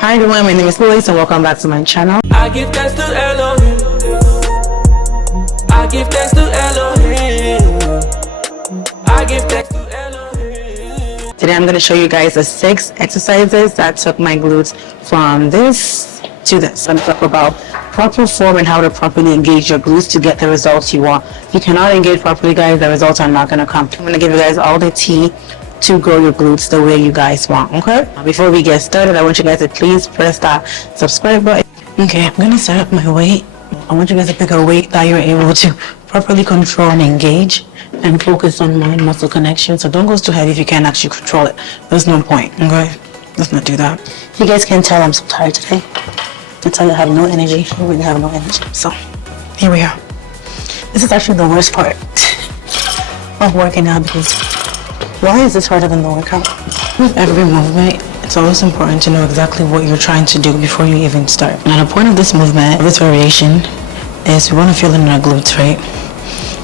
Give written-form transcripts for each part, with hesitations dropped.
Hi everyone, my name is Lois and welcome back to my channel. I give thanks to Elohim. I give thanks to Elohim. I give thanks to Elohim. Today I'm going to show you guys the 6 exercises that took my glutes from this to this. I'm going to talk about proper form and how to properly engage your glutes to get the results you want. If you cannot engage properly, guys, the results are not going to come. I'm going to give you guys all the tea to grow your glutes the way you guys want, okay? Before we get started, I want you guys to please press that subscribe button. Okay, I'm going to set up my weight. I want you guys to pick a weight that you're able to properly control and engage and focus on mind muscle connection. So don't go too heavy if you can't actually control it. There's no point, okay? Let's not do that. You guys can tell I'm so tired today. I can tell you I have no energy. I really have no energy. So here we are. This is actually the worst part of working out because why is this harder than the workout? With every movement, it's always important to know exactly what you're trying to do before you even start. Now the point of this movement, of this variation, is we want to feel it in our glutes, right?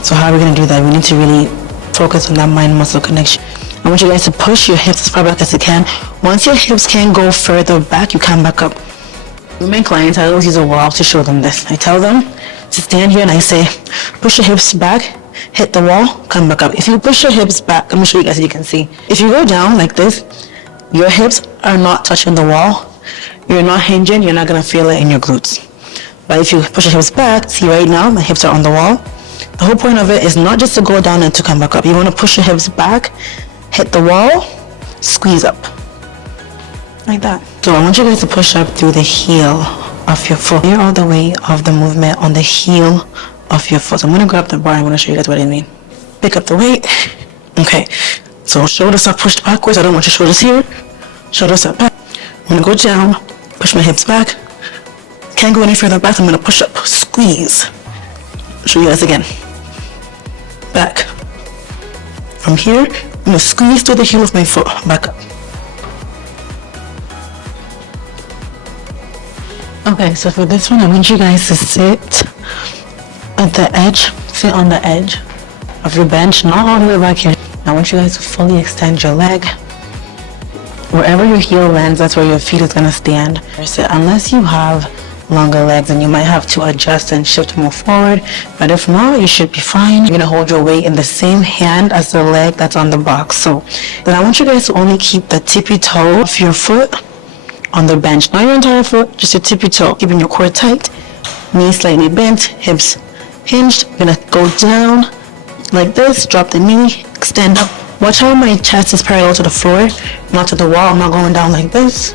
So how are we going to do that? We need to really focus on that mind-muscle connection. I want you guys to push your hips as far back as you can. Once your hips can go further back, you come back up. With my clients, I always use a wall to show them this. I tell them to stand here and I say, push your hips back, hit the wall, come back up. If you push your hips back, I'm going to show you guys so you can see. If you go down like this, your hips are not touching the wall. You're not hinging. You're not going to feel it in your glutes. But if you push your hips back, see right now, my hips are on the wall. The whole point of it is not just to go down and to come back up. You want to push your hips back, hit the wall, squeeze up. Like that. So I want you guys to push up through the heel of your foot. You're all the way of the movement on the heel of your foot. So I'm going to grab the bar. I'm going to show you guys what I mean. Pick up the weight. Okay. So shoulders are pushed backwards. I don't want your shoulders here. Shoulders are back. I'm going to go down, push my hips back. Can't go any further back. I'm going to push up, squeeze. Show you guys again. Back. From here, I'm going to squeeze through the heel of my foot. Back up. Okay, so for this one, I want you guys to sit at the edge, sit on the edge of your bench, not all the way back here. I want you guys to fully extend your leg. Wherever your heel lands, that's where your feet is going to stand. So unless you have longer legs, then you might have to adjust and shift more forward. But if not, you should be fine. You're going to hold your weight in the same hand as the leg that's on the box. So then I want you guys to only keep the tippy toe of your foot on the bench. Not your entire foot, just your tippy toe. Keeping your core tight, knees slightly bent, hips hinged. I'm gonna go down like this, drop the knee, extend up. Watch how my chest is parallel to the floor, not to the wall. I'm not going down like this.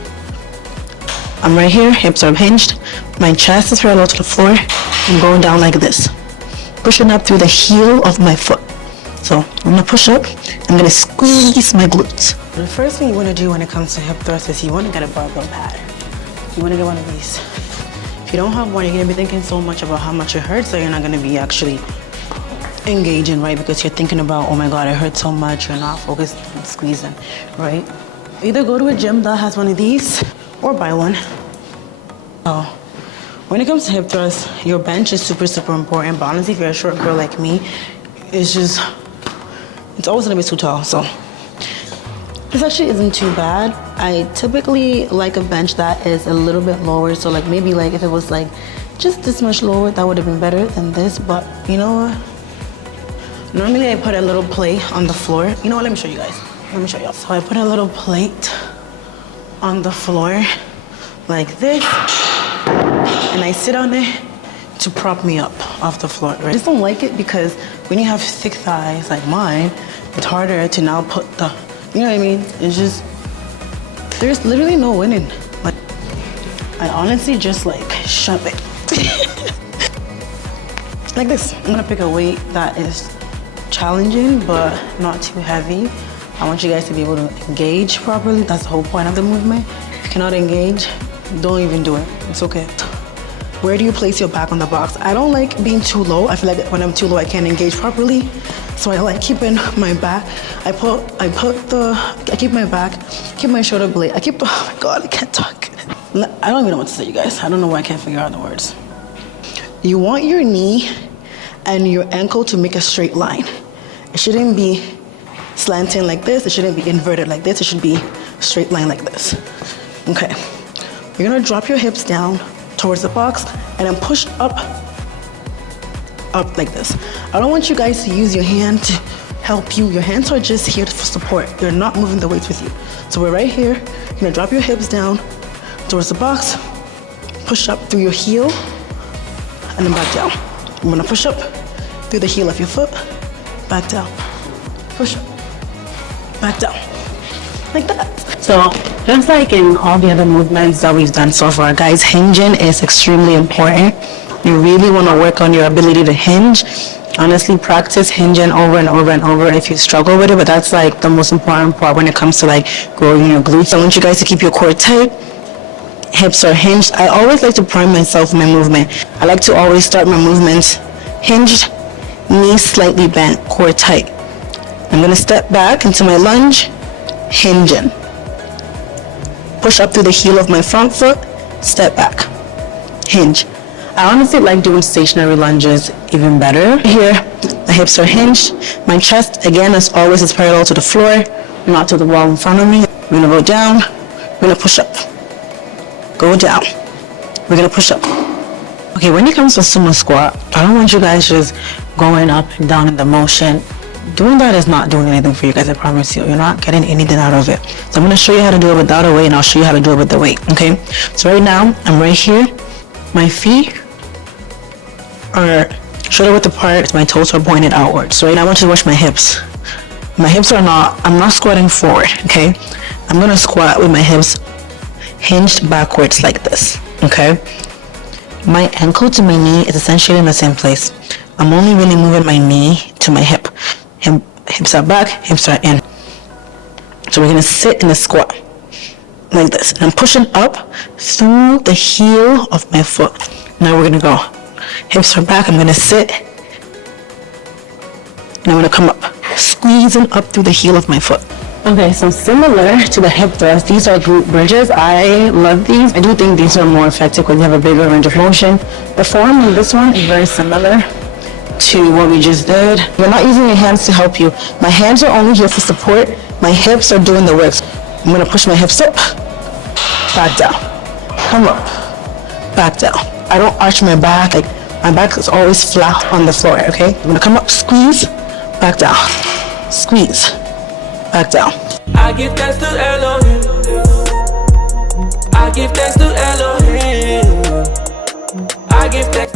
I'm right here, hips are hinged. My chest is parallel to the floor. I'm going down like this. Pushing up through the heel of my foot. So I'm gonna push up. I'm gonna squeeze my glutes. The first thing you want to do when it comes to hip thrusts is you want to get a barbell pad. You want to get one of these. If you don't have one, you're going to be thinking so much about how much it hurts that you're not going to be actually engaging, right? Because you're thinking about, oh my God, it hurts so much. You're not focused on squeezing, right? Either go to a gym that has one of these or buy one. Oh, when it comes to hip thrusts, your bench is super, super important. But honestly, if you're a short girl like me, it's always going to be too tall, so. This actually isn't too bad. I typically like a bench that is a little bit lower. So like maybe like if it was like just this much lower, that would have been better than this. But you know what? Normally I put a little plate on the floor. You know what? Let me show you guys. Let me show you. So I put a little plate on the floor like this. And I sit on it to prop me up off the floor. Right? I just don't like it because when you have thick thighs like mine, it's harder to now put the, you know what I mean? It's just, there's literally no winning. Like, I honestly just like shove it. Like this. I'm gonna pick a weight that is challenging, but not too heavy. I want you guys to be able to engage properly. That's the whole point of the movement. If you cannot engage, don't even do it. It's okay. Where do you place your back on the box? I don't like being too low. I feel like when I'm too low, I can't engage properly. So I like keeping my back. I keep my back, keep my shoulder blade. Oh my God, I can't talk. I don't even know what to say, you guys. I don't know why I can't figure out the words. You want your knee and your ankle to make a straight line. It shouldn't be slanting like this. It shouldn't be inverted like this. It should be straight line like this. Okay. You're gonna drop your hips down towards the box and then push up like this. I don't want you guys to use your hand to help you. Your hands are just here for support. They're not moving the weights with you. So we're right here. You're gonna drop your hips down towards the box, push up through your heel, and then back down. I'm gonna push up through the heel of your foot, back down, push up, back down, like that. So just like in all the other movements that we've done so far, guys, hinging is extremely important. You really want to work on your ability to hinge. Honestly, practice hinging over and over and over if you struggle with it, but that's like the most important part when it comes to like growing your glutes. I want you guys to keep your core tight, hips are hinged. I always like to prime myself in my movement. I like to always start my movements hinged, knees slightly bent, core tight. I'm going to step back into my lunge, hinging. Push up through the heel of my front foot, step back, hinge. I honestly like doing stationary lunges even better. Here, the hips are hinged. My chest, again, as always, is parallel to the floor, not to the wall in front of me. We're gonna go down, we're gonna push up. Go down, we're gonna push up. Okay, when it comes to sumo squat, I don't want you guys just going up and down in the motion. Doing that is not doing anything for you guys, I promise you. You're not getting anything out of it. So I'm gonna show you how to do it without a weight, and I'll show you how to do it with the weight, okay? So right now, I'm right here. My feet are shoulder width apart, my toes are pointed outward. So right now I want you to watch my hips. My hips are not, I'm not squatting forward, okay? I'm gonna squat with my hips hinged backwards like this, okay? My ankle to my knee is essentially in the same place. I'm only really moving my knee to my hip. Hips are back, hips are in. So we're gonna sit in a squat like this. And I'm pushing up through the heel of my foot. Now we're gonna go. Hips are back, I'm gonna sit. And I'm gonna come up, squeezing up through the heel of my foot. Okay, so similar to the hip thrust, these are glute bridges. I love these. I do think these are more effective when you have a bigger range of motion. The form in this one is very similar to what we just did. You're not using your hands to help you. My hands are only here for support. My hips are doing the work. I'm gonna push my hips up, back down, come up, back down. I don't arch my back. Like my back is always flat on the floor, okay? I'm gonna come up, squeeze, back down, squeeze, back down. I give thanks to Elohim. I give thanks to Elohim. I give thanks.